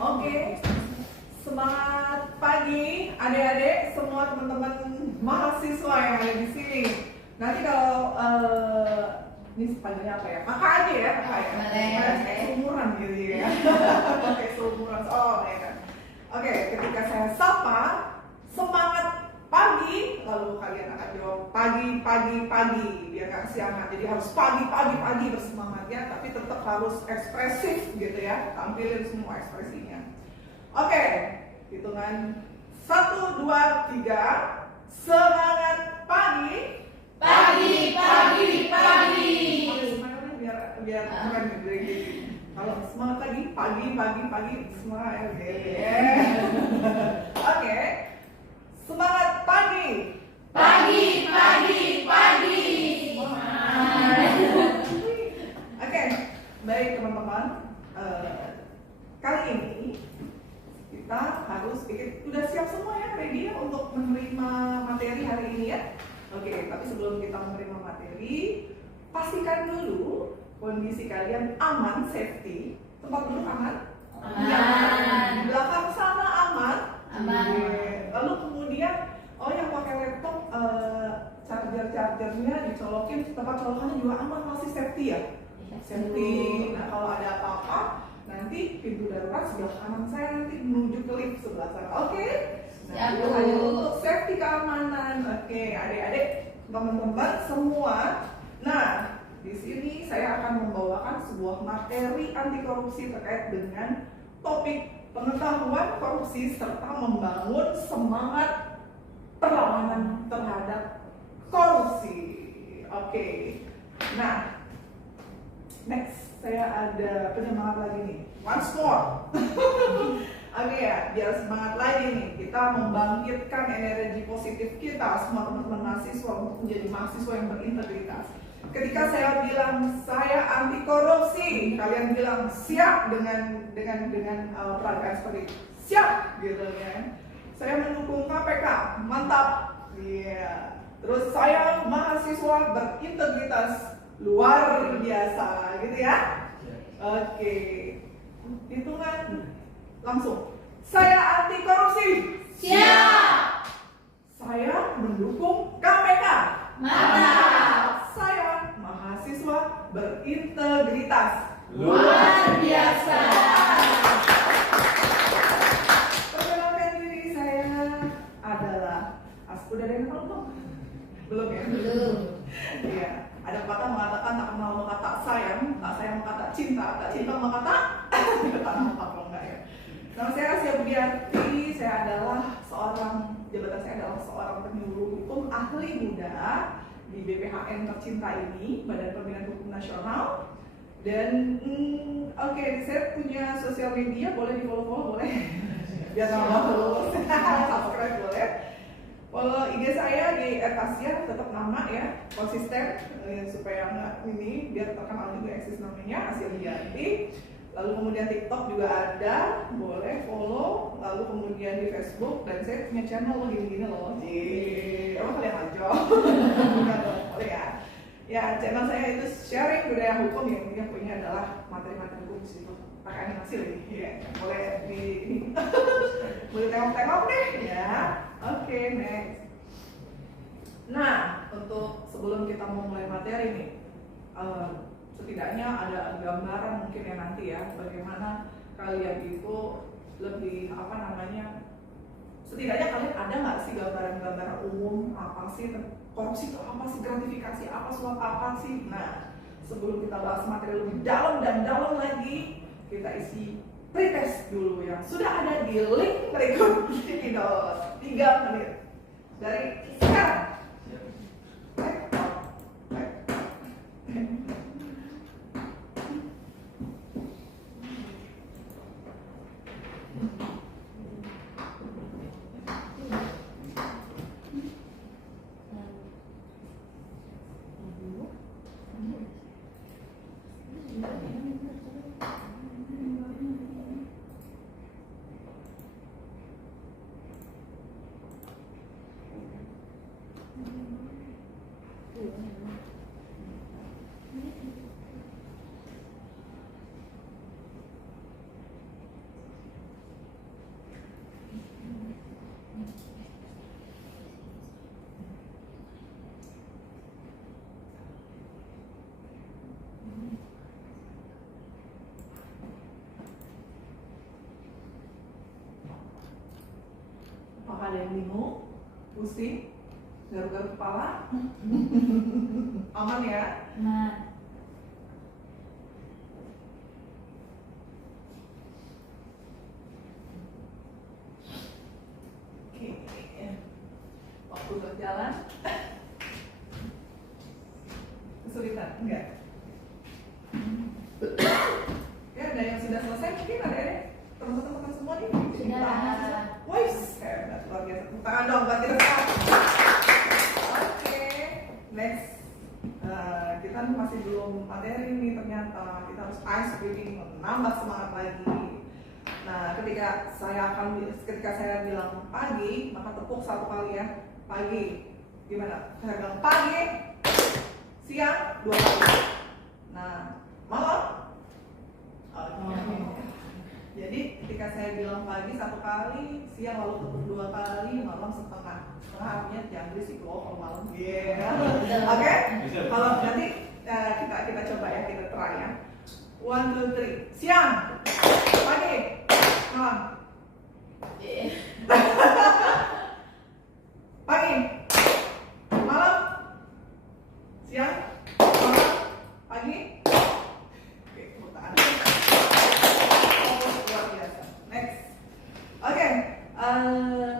Oke, semangat pagi adik-adik, semua teman-teman mahasiswa yang ada di sini. Nanti kalau ini panggilnya apa ya? Kakak aja ya, kakak ya. Kayak seumuran gitu ya. Oke, seumuran. Oh ya kan. Oke, ketika saya sapa semangat pagi, lalu kalian akan jawab pagi, biar nggak kesiangan. Jadi harus pagi bersemangat ya, tapi tetap harus ekspresif gitu ya, tampilin semua ekspresinya. Oke, hitungan 1, 2, 3, semangat pagi. Biar keren gitu. Kalau semangat pagi semua ya. Oke. Semangat pagi. Oke, baik teman-teman. Kali ini kita harus udah siap semua ya, ready ya untuk menerima materi hari ini ya. Oke, tapi sebelum kita menerima materi, pastikan dulu kondisi kalian aman, safety. Tempat duduk aman? Di belakang sana aman? Lalu kemudian, yang pakai laptop, chargernya dicolokin, tempat colokannya juga aman, masih safety ya? Safety. Nah, kalau ada apa-apa, nanti pintu darurat sebelah kanan saya nanti menuju ke lift sebelah sana. Oke? Nah, itu hanya untuk safety keamanan. Oke, adik-adik, teman-teman semua. Nah, di sini saya akan membawakan sebuah materi anti korupsi terkait dengan topik pengetahuan korupsi serta membangun semangat perlawanan terhadap korupsi. Oke. Nah, next saya ada penyemangat lagi nih. Once more. Oke ya, biar semangat lagi nih. Kita membangkitkan energi positif kita semua teman-teman mahasiswa untuk menjadi mahasiswa yang berintegritas. Ketika saya bilang saya anti korupsi, kalian bilang siap dengan peragaan seperti itu. Siap gitu ya. Saya mendukung KPK, mantap. Iya. Terus saya mahasiswa berintegritas luar biasa gitu ya. Oke. Hitungan langsung. Saya anti korupsi. Siap. Saya mendukung KPK. Mantap. Saya mahasiswa berintegritas luar biasa. Perkenalkan diri, saya adalah udah ada yang tahu belum? Belum ya? Belum. Iya. Ada pepatah mengatakan tak kenal maka tak sayang maka tak cinta maka tak kenal kalau enggak ya. Nama saya Asia Budiarti, saya adalah jabatan saya adalah seorang penyuluh hukum ahli muda di BPHN tercinta ini, Badan Pembinaan Hukum Nasional. Dan oke, saya punya sosial media, boleh di follow boleh. Biar nambah followers, subscribe boleh. Follow IG saya di @asia, tetap nama ya, konsisten supaya nggak ini biar terkenal juga eksis namanya Asia Budiarti. Lalu kemudian TikTok juga ada, boleh follow. Lalu kemudian di Facebook, dan saya punya channel gini-gini loh. Apa kalian aja? Boleh ya. Ya, channel saya itu sharing budaya hukum yang punya adalah materi-materi hukum di situ. Pakai animasi lagi. Ya, boleh di ini. Boleh tengok-tengok deh ya. Oke, next. Nah, untuk sebelum kita mau mulai materi nih, setidaknya ada gambaran mungkin ya nanti ya, bagaimana kalian itu lebih setidaknya kalian ada nggak sih gambaran umum apa sih korupsi itu apa sih, gratifikasi apa, suap apa sih. Nah, sebelum kita bahas materi lebih dalam dan dalam lagi, kita isi pretest dulu yang sudah ada di link berikut ini dong. 3 menit dari sekarang. Apakah ada yang bingung? Pusing? Garuk-garuk kepala? Aman ya? Nah, Oke. Waktu berjalan. Kesulitan? Enggak? Ya, ada yang sudah selesai mungkin ada ya? Teman-teman semua nih? sudah. Wih, hebat, luar biasa. Tepuk tangan dong buat kita. Oke, next. Kita masih belum materi nih ternyata. Kita harus ice breathing, menambah semangat lagi. Nah, ketika saya bilang pagi, maka tepuk satu kali ya. Pagi. Gimana? Saya bilang pagi, siang, 2 kali. Nah, malam. Oke. Jadi ketika saya bilang pagi 1 kali, siang lalu tepuk 2 kali, malam setengah. Setengah artinya jangan berisik loh kalau malam. Oke? Kalau nanti kita coba ya, kita try ya. 1, 2, 3. Siang, pagi, malam. Pagi, malam, siang, malam, pagi. Oke, tepuk tangan. Luar biasa. Next. Oke,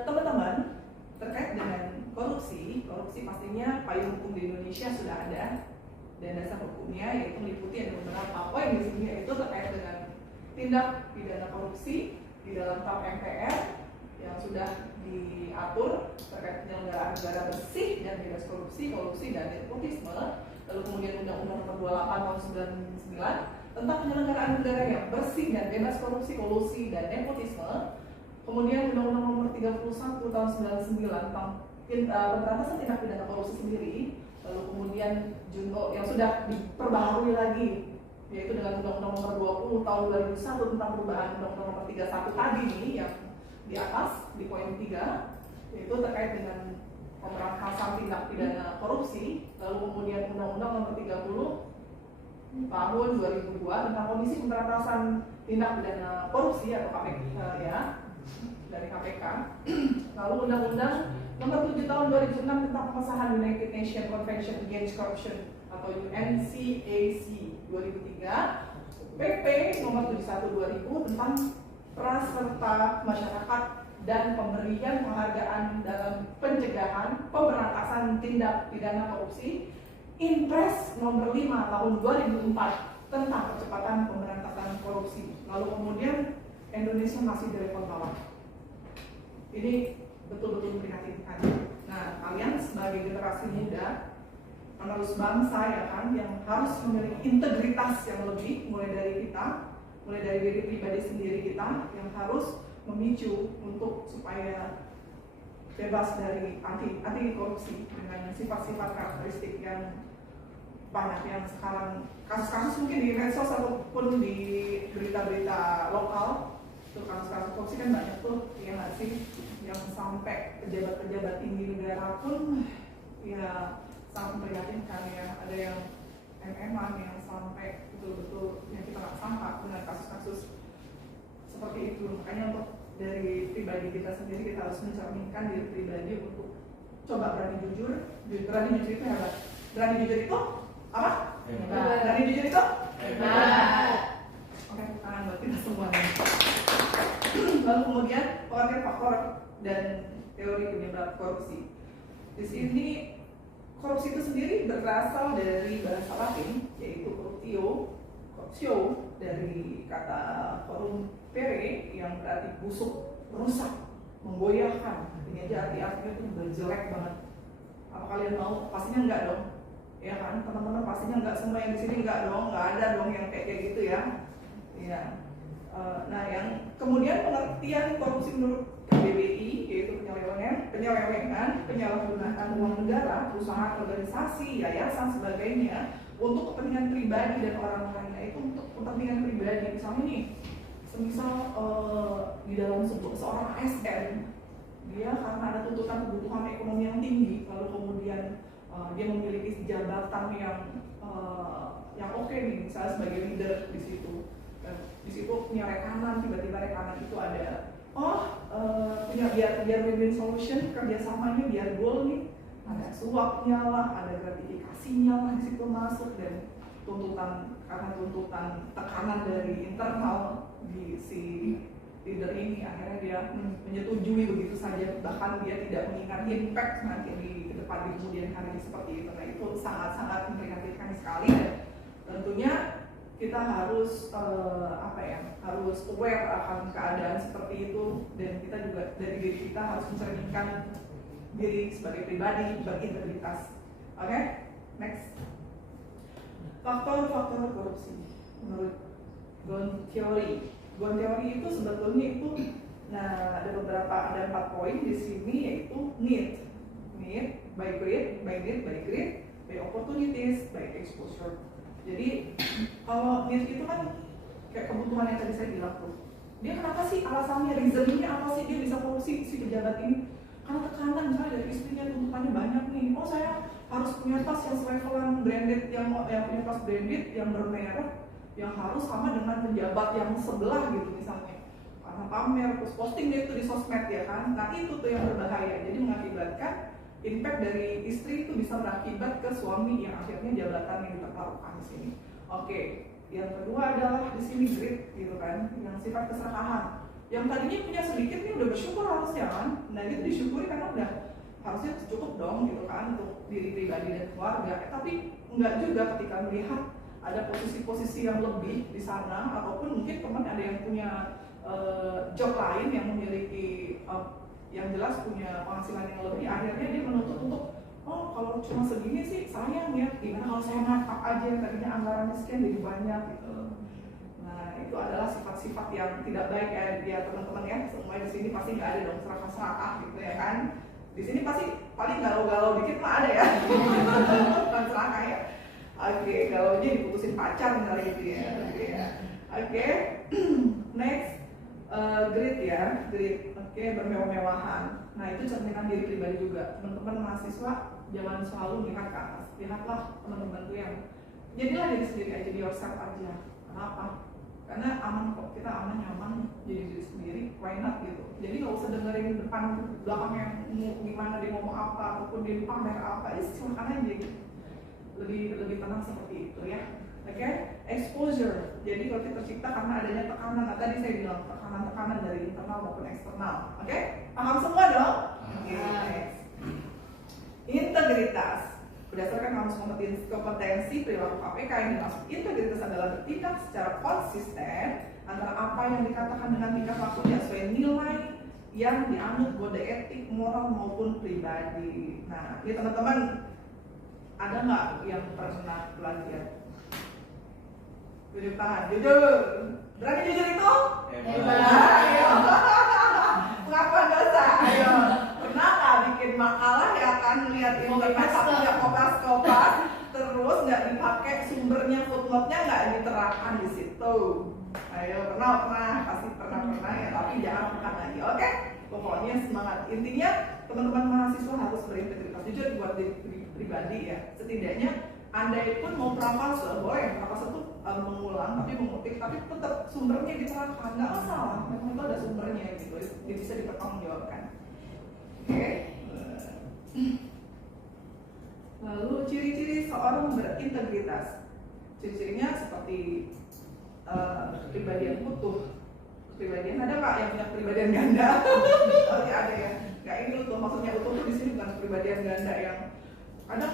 teman-teman, terkait dengan korupsi pastinya payung hukum di Indonesia sudah ada dan dasar hukumnya yaitu meliputi ada beberapa poin di sini, yaitu terkait dengan tindak pidana korupsi di dalam KUHP MPR yang sudah diatur terkait penyelenggaraan negara bersih dan bebas korupsi dan nepotisme. Lalu kemudian Undang-Undang Nomor 28 Tahun 99 tentang penyelenggaraan negara yang bersih dan bebas korupsi, kolusi, dan nepotisme. Kemudian Undang-Undang Nomor 31 Tahun 99 tentang pemberantasan tindak pidana korupsi sendiri. Lalu kemudian yang sudah diperbaharui lagi, yaitu dengan Undang-Undang Nomor 20 Tahun 2001 tentang perubahan Undang-Undang Nomor 31 tadi nih, yang di atas di poin 3, yaitu terkait dengan pemberantasan tindak pidana korupsi. Lalu kemudian Undang-Undang Nomor 30 Tahun 2002 tentang Komisi Pemberantasan Tindak Pidana Korupsi atau KPK ya, dari KPK. Lalu Undang-Undang Nomor 7 Tahun 2006 tentang pengesahan United Nations Convention Against Corruption atau UNCAC 2003, PP Nomor 71 2000 tentang praserta masyarakat dan pemberian penghargaan dalam pencegahan pemberantasan tindak pidana korupsi, Inpres Nomor 5 Tahun 2004 tentang percepatan pemberantasan korupsi. Lalu kemudian Indonesia masih di level bawah. Ini betul-betul memprihatinkan. Nah, kalian sebagai generasi muda, penerus bangsa ya kan, yang harus memiliki integritas yang lebih, mulai dari kita, mulai dari diri pribadi sendiri kita, yang harus memicu untuk supaya bebas dari anti korupsi dengan sifat-sifat karakteristik yang banyak yang sekarang kasus-kasus mungkin di medsos ataupun di berita-berita lokal. Tuh kasus-kasus korupsi kan banyak tuh, ya nggak sih, yang sampai pejabat-pejabat tinggi negara pun ya sangat memprihatinkan ya. Ada yang MM-an yang sampai betul-betul yang kita nggak sangka dengan kasus-kasus seperti itu. Makanya untuk dari pribadi kita sendiri, kita harus mencerminkan diri pribadi untuk coba berani jujur. Berani jujur itu hebat. Berani jujur itu apa? Hebat. Berani jujur itu Hebat. Oke, tangan buat kita semua nih. Lalu kemudian pengertian faktor dan teori penyebab korupsi. Di sini korupsi itu sendiri berasal dari bahasa Latin, yaitu corruptio, dari kata corrumpere yang berarti busuk, merusak, menggoyahkan. Ini aja artinya itu berjelek banget. Apa kalian mau? Pastinya enggak dong. Ya kan, teman-teman pastinya enggak, semua yang di sini enggak dong, enggak ada dong yang kayak gitu ya. Iya. Nah, yang kemudian pengertian korupsi menurut KBBI yaitu penyelewengan, penyalahgunaan uang negara, perusahaan, organisasi, yayasan, sebagainya untuk kepentingan pribadi dan orang lainnya. Itu untuk kepentingan pribadi. Misalnya nih, semisal di dalam seorang ASN, dia karena ada tuntutan kebutuhan ekonomi yang tinggi, lalu kemudian dia memiliki jabatan yang oke nih, misalnya sebagai leader di situ. Dan di situ punya rekanan, tiba-tiba rekanan itu ada, oh punya biar win-win solution, kerjasamanya biar goal nih, ada suapnya lah, ada gratifikasinya lah di situ masuk, dan karena tuntutan tekanan dari internal di si leader ini akhirnya dia menyetujui begitu saja, bahkan dia tidak mengingat impact nanti di depan di kemudian hari seperti itu. Nah itu sangat-sangat memprihatinkan sekali, dan tentunya kita harus harus aware akan keadaan seperti itu, dan kita juga dari diri kita harus mencerminkan diri sebagai pribadi berintegritas. Oke, next. Faktor-faktor korupsi menurut Ghosn Theory. Ghosn Theory itu sebetulnya itu, nah ada 4 poin di sini, yaitu need by greed, by opportunities, by exposure. Jadi kalau need itu kan kayak kebutuhan yang tadi saya bilang tuh, dia kenapa sih alasannya, reasoningnya apa sih dia bisa korupsi si pejabat ini? Karena tekanan misalnya dari istrinya, tuntutannya banyak nih. Oh saya harus punya tas yang selevelan branded, yang punya tas branded yang bermerek, yang harus sama dengan pejabat yang sebelah gitu misalnya. Karena pamer, terus posting dia itu di sosmed ya kan. Nah itu tuh yang berbahaya. Jadi mengakibatkan impact dari istri itu bisa berakibat ke suami yang akhirnya jabatan yang dipertaruhkan di sini. Oke, yang kedua adalah di sini greed gitu kan, yang sifat keserakahan. Yang tadinya punya sedikit nih udah bersyukur harusnya kan. Nah itu disyukuri karena udah harusnya cukup dong gitu kan untuk diri pribadi dan keluarga. Tapi enggak juga ketika melihat ada posisi-posisi yang lebih di sana, ataupun mungkin teman ada yang punya job lain yang memiliki yang jelas punya penghasilan yang lebih, akhirnya dia menuntut untuk oh kalau cuma segini sih sayang ya, gimana kalau saya ngakak aja yang tadinya anggarannya sekian jadi banyak gitu. Nah itu adalah sifat-sifat yang tidak baik ya teman-teman ya. Semua di sini pasti nggak ada dong serakah-serakah gitu ya kan. Di sini pasti paling galau-galau dikit mah ada ya. Bukan serakah ya. Oke, galaunya diputusin pacar misalnya gitu ya. Oke. Next, greed ya, greed. Oke, bermewah-mewahan. Nah itu cerminan diri pribadi juga. Teman-teman mahasiswa jangan selalu melihat ke atas. Lihatlah teman-teman tuh yang jadilah diri sendiri aja, di yourself aja. Kenapa? Karena aman kok, kita aman nyaman jadi diri sendiri, why not gitu. Jadi nggak usah dengerin depan belakang yang gimana dia ngomong apa ataupun dia pamer apa, ya silakan aja gitu. Lebih tenang seperti itu ya. Oke, exposure. Jadi kalau kita tercipta karena adanya tekanan. Nah, tadi saya bilang tekanan dari internal maupun eksternal. Oke, paham semua dong? Oke, next. Integritas. Berdasarkan kamus kompetensi perilaku KPK, yang dimaksud integritas adalah bertindak secara konsisten antara apa yang dikatakan dengan tingkah lakunya sesuai nilai yang dianut kode etik, moral maupun pribadi. Nah, ini teman-teman ada nggak yang pernah belajar? Jujur tangan, jujur. Berani jujur itu? Ayo. Pengakuan dosa. Ayo. Pernah nggak bikin makalah ya kan, lihat internet punya kopas-kopas, terus nggak dipakai sumbernya, footnote-nya nggak diterapkan di situ. Ayo, pernah, pasti pernah ya, tapi jangan lakukan lagi. Oke? Pokoknya semangat. Intinya teman-teman mahasiswa harus berintegritas, jujur buat diri pribadi ya. Setidaknya andai pun mau praprasa, boleh praprasa itu mengulang tapi mengutip, tapi tetap sumbernya diterapkan, nggak masalah. Memang itu ada sumbernya gitu, dia bisa dipertanggungjawabkan. Oke. Lalu ciri-ciri seorang berintegritas. Ciri-cirinya seperti kepribadian utuh. Kepribadian, ada nggak yang punya kepribadian ganda? Oh ya ada ya. Nggak ini utuh, maksudnya utuh tuh di sini bukan kepribadian ganda yang ada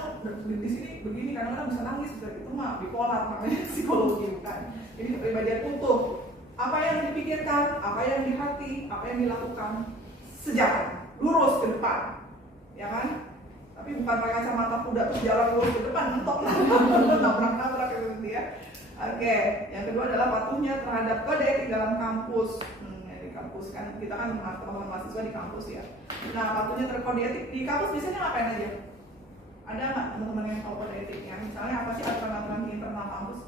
di sini begini, kadang-kadang bisa nangis, itu mah bipolar namanya psikologi bukan. Ini kepribadian utuh. Apa yang dipikirkan, apa yang di hati, apa yang dilakukan sejalan, lurus ke depan, ya kan? Tapi bukan pakai kacamata kuda terus jalan lurus ke depan, mentok nabrak gitu ya. Oke, yang kedua adalah patuhnya terhadap kode etik dalam kampus. Di kampus kan kita kan teman-teman mahasiswa di kampus ya. Nah, patuhnya terhadap kode etik di kampus biasanya ngapain aja? Ada nggak teman-teman yang tahu kode etiknya? Misalnya apa sih aturan-aturan di internal kampus?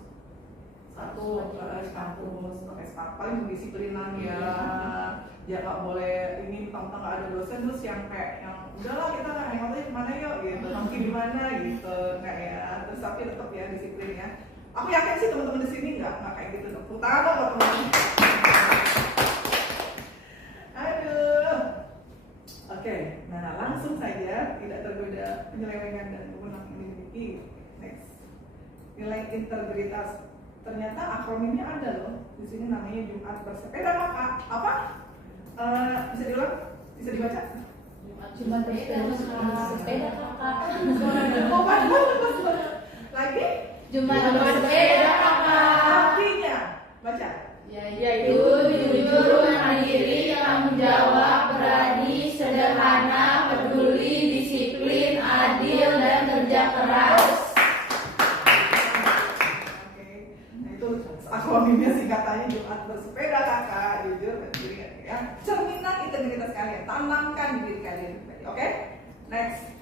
Satu, di kampus pakai staff paling kedisiplinan ya. Ya nggak boleh ini tentang nggak ada dosen terus yang kayak yang udahlah kita nggak hangoutnya kemana yuk gitu, nongki di mana gitu, nggak ya. Terus tapi tetap ya disiplinnya. Aku yakin sih teman-teman di sini nggak kayak gitu. Tepuk tangan dong teman-teman. Aduh, integritas. Ternyata akronimnya ada loh. Di sini namanya Jumat Bersepeda Kakak. Apa? Bisa diulang? Bisa dibaca? Jumat bersepeda kakak. Oh, bagus. Lagi? Jumat bersepeda kakak. Artinya, baca. Yaitu jujur, mandiri, tanggung jawab, berani, sederhana, peduli, disiplin, adil, dan kerja keras. Oke. Nah itu akronimnya singkatannya Jumat Bersepeda Kakak. Jujur, mandiri, ya. Cerminan integritas kalian, tanamkan diri kalian. Oke? Next.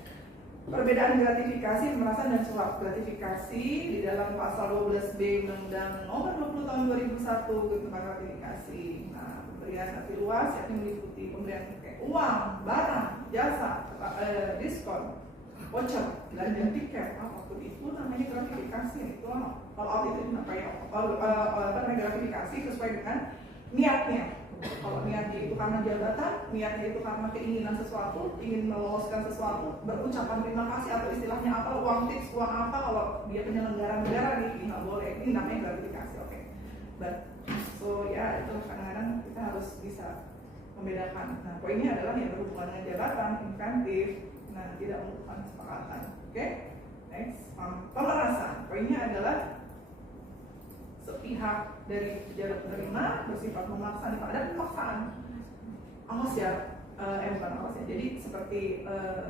Perbedaan gratifikasi, pemerasan dan suap gratifikasi di dalam pasal 12B Undang-Undang Nomor 20 Tahun 2001 tentang gratifikasi. Nah, pemberian arti luas yakni meliputi pemberian kayak uang, barang, jasa, diskon, voucher, belanja tiket. Waktu itu namanya gratifikasi. Itu all out itu namanya gratifikasi sesuai dengan niatnya. Kalau niatnya itu karena jabatan, niatnya itu karena keinginan sesuatu, ingin meloloskan sesuatu, berucapan terima kasih atau istilahnya apa, uang tips, uang apa, kalau dia penyelenggara negara nih, nggak boleh. Ini namanya gratifikasi, oke. So ya itu kadang-kadang kita harus bisa membedakan. Nah poinnya adalah yang berhubungan dengan jabatan, insentif, nah tidak merupakan kesepakatan, oke. Next, pemerasan. Poinnya adalah sepihak dari pejabat penerima bersifat memaksa. Ada pemaksaan. Awas ya, bukan awas ya. Jadi seperti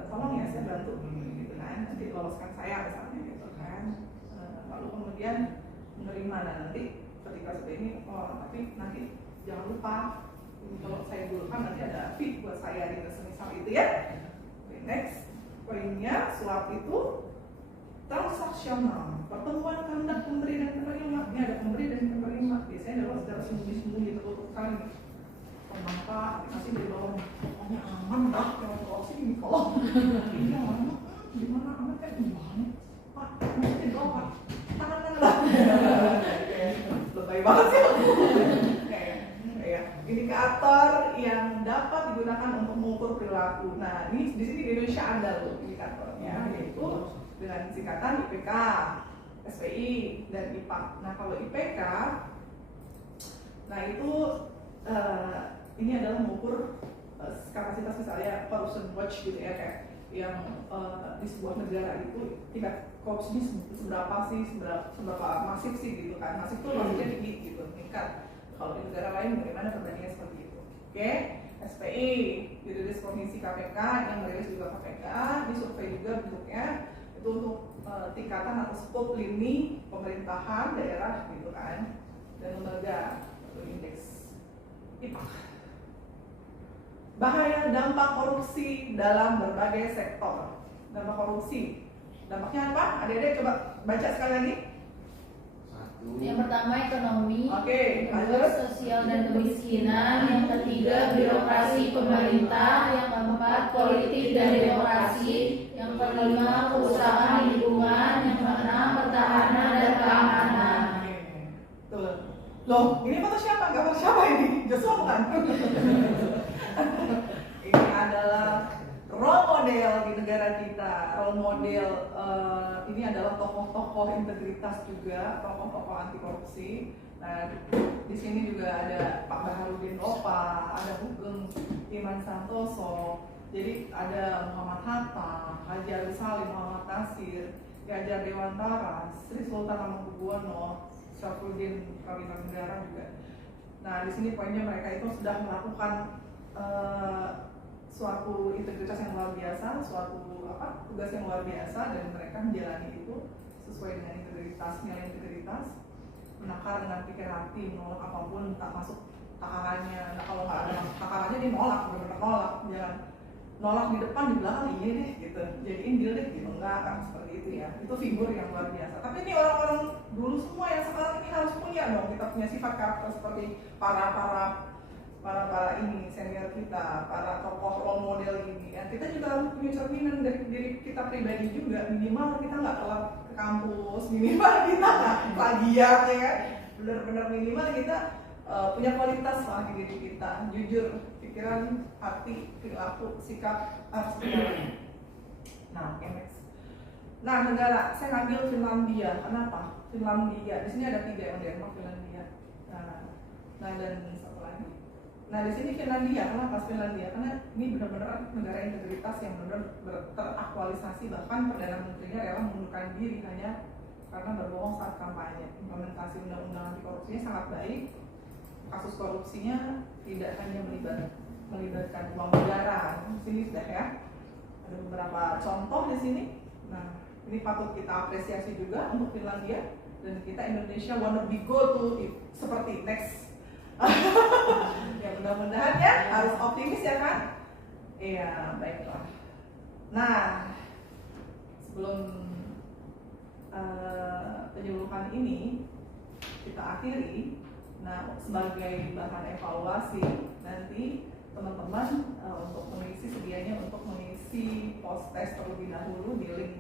tolong ya saya bantu gitu kan. Nanti loloskan saya misalnya gitu kan. Lalu kemudian menerima, dan nanti ketika sudah ini, tapi nanti jangan lupa kalau saya dulukan nanti ada fee buat saya gitu, semisal itu ya. Okay, next, poinnya suap itu transaksional, pertemuan kehendak pemberi dan penerima. Ini ada pemberi dan penerima. Biasanya adalah secara sembunyi-sembunyi tertutup kali. Kenapa dikasih dari bawah? Pokoknya aman dah, kalau closing ini kalau ini aman, gimana aman kan gimana? Pak, mesti bawah, tangan lah. Lebay banget sih aku. Kayak indikator yang dapat digunakan untuk mengukur perilaku. Nah, ini di sini di Indonesia ada loh indikatornya, yaitu dengan singkatan IPK, SPI, dan IPA. Nah kalau IPK, nah itu ini adalah mengukur kapasitas misalnya corruption watch gitu ya, kayak yang di sebuah negara itu tingkat korupsinya seberapa sih, seberapa masif sih gitu kan. Masif itu maksudnya tinggi gitu, meningkat. Kalau di negara lain bagaimana perbandingan seperti itu. Oke, SPI dirilis Komisi KPK, yang merilis juga KPK, disurvei juga bentuknya itu untuk tingkatan atau skop lini pemerintahan daerah gitu kan, dan lembaga atau indeks IPA. Bahaya dampak korupsi dalam berbagai sektor. Dampak korupsi, dampaknya apa? Adik-adik coba baca sekali lagi. Yang pertama ekonomi, Oke, kedua sosial dan kemiskinan, yang ketiga birokrasi pemerintah, yang keempat politik dan demokrasi, yang kelima kerusakan lingkungan, yang keenam pertahanan dan keamanan. Tuh. Loh, ini foto siapa? Gambar siapa ini? Joshua bukan? Ini adalah role model di negara kita. Role model ini adalah tokoh-tokoh integritas juga, tokoh-tokoh anti korupsi. Nah, di sini juga ada Pak Baharudin Lopa, ada Sugeng Iman Santoso. Jadi ada Muhammad Hatta, Haji Ali Salim, Muhammad Nasir, Ganjar Dewantara, Sri Sultan Hamengkubuwono, Syafruddin Prawinegara juga. Nah, di sini poinnya mereka itu sudah melakukan suatu integritas yang luar biasa, suatu tugas yang luar biasa, dan mereka menjalani itu sesuai dengan integritas, nilai integritas, menakar dengan pikir hati, menolak apapun tak masuk takarannya. Nah, kalau nggak ada takarannya dia nolak, benar-benar nolak, jangan nolak di depan, di belakang iya deh gitu, jadiin deal deh gitu, enggak kan seperti itu ya. Itu figur yang luar biasa. Tapi ini orang-orang dulu semua yang sekarang ini harus punya dong, kita punya sifat karakter seperti para ini senior kita, para tokoh role model ini ya. Kita juga harus punya cerminan dari diri kita pribadi juga. Minimal kita nggak telat ke kampus, minimal kita nggak plagiat ya kan, benar-benar minimal kita punya kualitas lah di diri kita, jujur, pikiran, hati, perilaku, sikap, harus kita. Nah, next. Nah, negara saya ngambil Finlandia. Kenapa? Finlandia. Di sini ada 3 yang Denmark, Finlandia. Nah, dan satu lagi. Nah, di sini Finlandia. Kenapa Finlandia? Karena ini benar-benar negara integritas yang benar-benar teraktualisasi. Bahkan Perdana Menterinya rela mengundurkan diri hanya karena berbohong saat kampanye. Implementasi undang-undang anti korupsinya sangat baik. Kasus korupsinya tidak hanya melibatkan uang negara. Di sini sudah ya. Ada beberapa contoh di sini. Nah, ini patut kita apresiasi juga untuk Finlandia, dan kita Indonesia wanna be go to seperti next. Ya mudah-mudahan ya, harus optimis ya kan? Iya, baiklah. Nah, sebelum penyuluhan ini kita akhiri, nah sebagai bahan evaluasi nanti teman-teman untuk mengisi sedianya untuk mengisi post test terlebih dahulu di link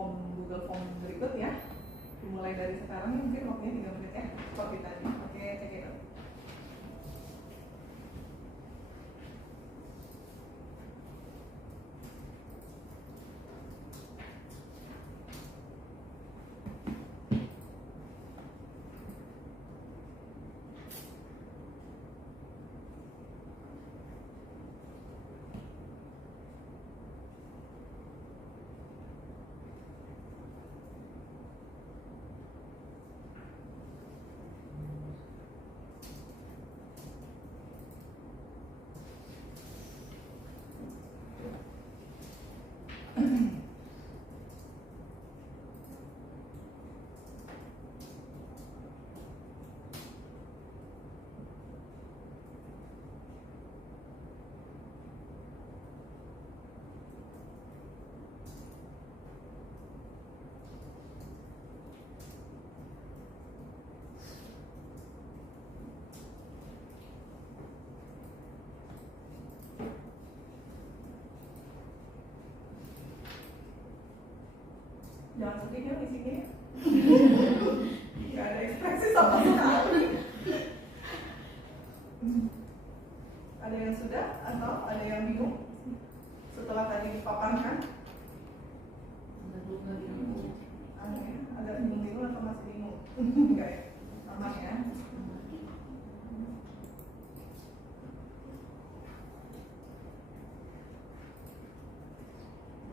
Google Form berikut ya. Dimulai dari sekarang, mungkin waktunya 3 menit ya, seperti tadi. Oke, check it out. Jangan sedih ya isinya. Gak ada ekspresi sama sekali. Ada yang sudah atau ada yang bingung setelah tadi dipaparkan? Ada bingung atau masih bingung? Enggak ya? Aman ya?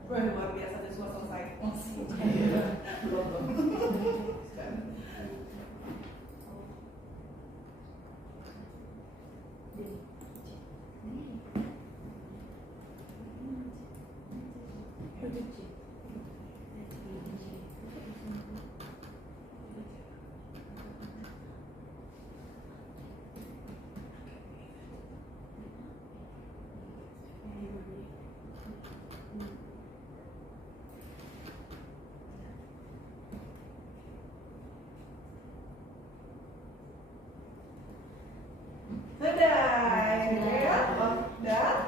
Wah, luar biasa, sudah semua selesai. Belum.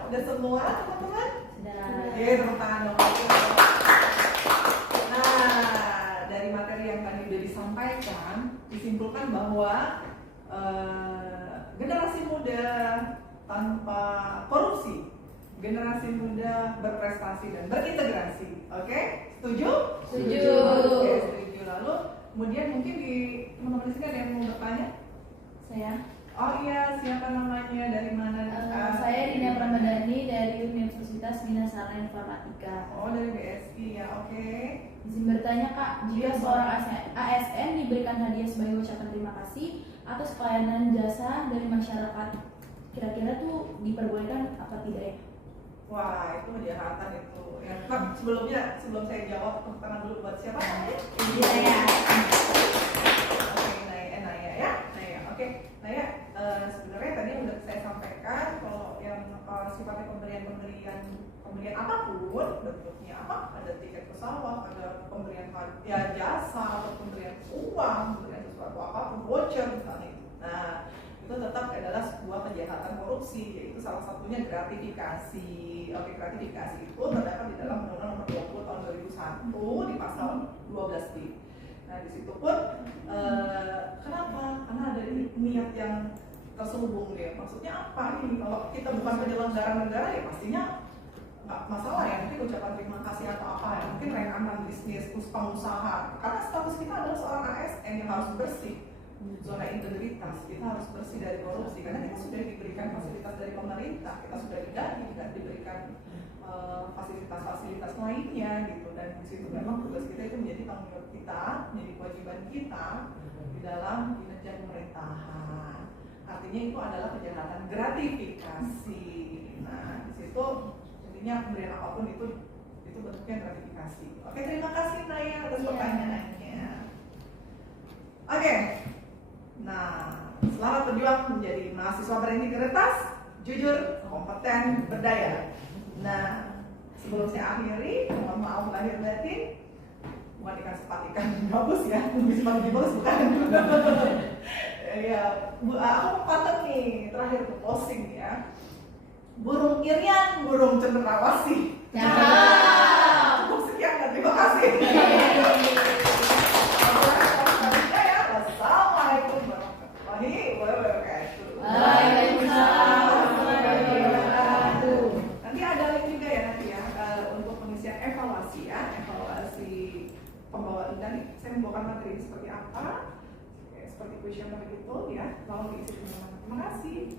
Udah semua teman-teman? Sudah. Oke, tepuk tangan dong. Nah, dari materi yang tadi udah disampaikan, disimpulkan bahwa generasi muda tanpa korupsi, generasi muda berprestasi dan berintegrasi. Oke, setuju? Setuju. Oke, setuju. Lalu kemudian mungkin di teman-teman di sini ada yang mau bertanya? Saya. Oh iya, siapa namanya? Dari mana? Saya Dina Pramadani dari Universitas Bina Sarana Informatika. Oh, dari BSI ya, oke. Izin bertanya Kak, jika seorang ASN diberikan hadiah sebagai ucapan terima kasih atas pelayanan jasa dari masyarakat, kira-kira tuh diperbolehkan apa tidak ya? Wah, itu kejahatan itu. Ya, Kak, sebelum saya jawab, tepuk tangan dulu buat siapa namanya? Iya. Oke, Naya ya. Naya, oke. Naya, sebenarnya tadi udah saya sampaikan kalau yang sifatnya pemberian apapun, bentuknya apa? Ada tiket pesawat, ada pemberian hadiah jasa, atau pemberian uang, pemberian sesuatu apapun, voucher misalnya. Nah, itu tetap adalah sebuah kejahatan korupsi, yaitu salah satunya gratifikasi. Oke, gratifikasi itu terdapat di dalam Undang-Undang Nomor 20 Tahun 2001 di pasal 12B. Nah, di situ pun kenapa? Karena ada niat yang terselubung dia. Maksudnya apa ini? Kalau kita bukan penyelenggara negara ya pastinya nggak masalah ya, mungkin ucapan terima kasih atau apa ya, mungkin rekanan bisnis, pengusaha. Karena status kita adalah seorang ASN yang harus bersih, zona integritas, kita harus bersih dari korupsi. Karena kita sudah diberikan fasilitas dari pemerintah, kita sudah diberikan fasilitas-fasilitas lainnya gitu. Dan di situ memang tugas kita itu menjadi tanggung jawab kita, menjadi kewajiban kita di dalam kinerja pemerintahan. Artinya itu adalah kejahatan gratifikasi. Nah, di situ intinya pemberian apapun itu bentuknya gratifikasi. Oke, terima kasih Naya atas pertanyaannya. Oke, nah selamat berjuang menjadi mahasiswa berintegritas, jujur, kompeten, berdaya. Nah, sebelum saya akhiri, mohon maaf lahir batin, bukan ikan sepatikan bagus ya, lebih sepatu bagus bukan. Ya, aku mau paten nih terakhir ke closing ya. Burung irian, burung cenderawasih. Cukup sekian dan terima kasih. Wassalamualaikum warahmatullahi wabarakatuh. Waalaikumsalam warahmatullahi wabarakatuh. Nanti ada link juga ya nanti ya untuk pengisian evaluasi ya, evaluasi pembawaan dan saya membawakan materi ini seperti apa, seperti kuesioner gitu ya, lalu diisi dengan terima kasih.